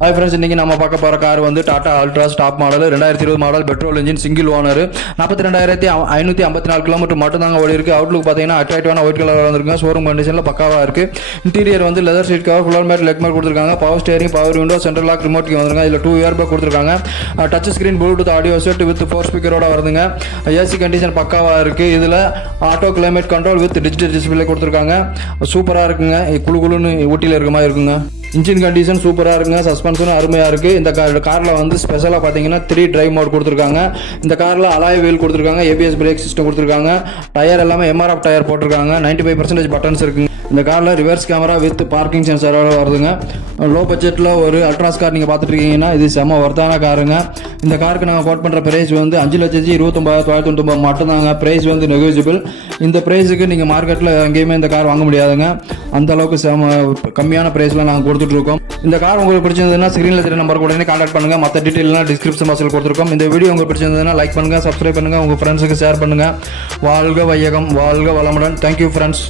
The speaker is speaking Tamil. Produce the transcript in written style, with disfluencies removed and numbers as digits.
ஹாய் ஃப்ரெண்ட்ஸ், இன்றைக்கி நம்ம பார்க்க போகிற கார் வந்து Tata Altroz top model 2020 model petrol engine single owner 42,554 kilometre மட்டும் தாங்க ஓடி இருக்குது. அவுட்லுக் பார்த்தீங்கன்னா அட்ராக்டிவான ஒயிட் கலர் வந்துருங்க. ஷோரூம் கண்டிஷனில் பக்காவாக இருக்குது. இன்டீரியர் வந்து leather seat cover, floor mat, leg mat கொடுத்துருக்காங்க. Power steering, power window, central lock, remote வந்துருங்க. இதில் 2 இயர் பேக் கொடுத்துருக்காங்க. Touch screen, Bluetooth audio set with 4 ஸ்பீக்கரோட வருதுங்க. ஏசி கண்டிஷன் பக்காவாக இருக்குது. இதில் auto climate control with digital display கொடுத்துருக்காங்க. சூப்பராக இருக்குங்க. குழு குழுன்னு ஊட்டியில் இருக்க மாதிரி இருக்குங்க. இன்ஜின் கண்டிஷன் சூப்பராக இருக்குங்க. சஸ்பென்ஷனும் அருமையாக இருக்குது. இந்த காரில் வந்து ஸ்பெஷலாக பார்த்தீங்கன்னா 3 டிரைவ் மோட் கொடுத்துருக்காங்க. இந்த காரில் அலாய் வீல் கொடுத்துருக்காங்க. ஏபிஎஸ் பிரேக் சிஸ்டம் கொடுத்துருக்காங்க. டயர் எல்லாமே எம்ஆர்எஃப் டயர் போட்டிருக்காங்க. 95% பட்டன்ஸ் இருக்குங்க. இந்த காரில் ரிவர்ஸ் கேமரா வித் பார்க்கிங் சென்சரோட வருதுங்க. லோ பட்ஜெட்டில் ஒரு அல்ட்ராஸ் கார் நீங்கள் பார்த்துட்டு இருக்கீங்கன்னா இது செம்ம ஒர்த்தான காருங்க. இந்த காருக்கு நாங்கள் கோட் பண்ணுற ப்ரைஸ் வந்து 5,29,999 மட்டும்தாங்க. ப்ரைஸ் வந்து நெகோசியபிள். இந்த ப்ரைஸுக்கு நீங்கள் மார்க்கெட்டில் எங்கேயுமே இந்த கார் வாங்க முடியாதுங்க. அந்த அளவுக்கு செம்ம கம்மியான ப்ரைஸில் நாங்கள் கொடுத்துட்ருக்கோம். இந்த கார் உங்களுக்கு பிடிச்சிருந்ததுன்னா ஸ்க்ரீனில் தெரிய நம்பர் உடனே கான்டாக்ட் பண்ணுங்கள். மற்ற டீட்டெயிலாம் டிஸ்கிரிப்ஷன் பாக்ஸில் கொடுத்துருக்கோம். இந்த வீடியோ உங்களுக்கு பிடிச்சிருந்ததுன்னா லைக் பண்ணுங்கள், சப்ஸ்கிரைப் பண்ணுங்கள், உங்கள் ஃப்ரெண்ட்ஸுக்கு ஷேர் பண்ணுங்கள். வாழ்க வையகம், வாழ்க வளமுடன். Thank you friends.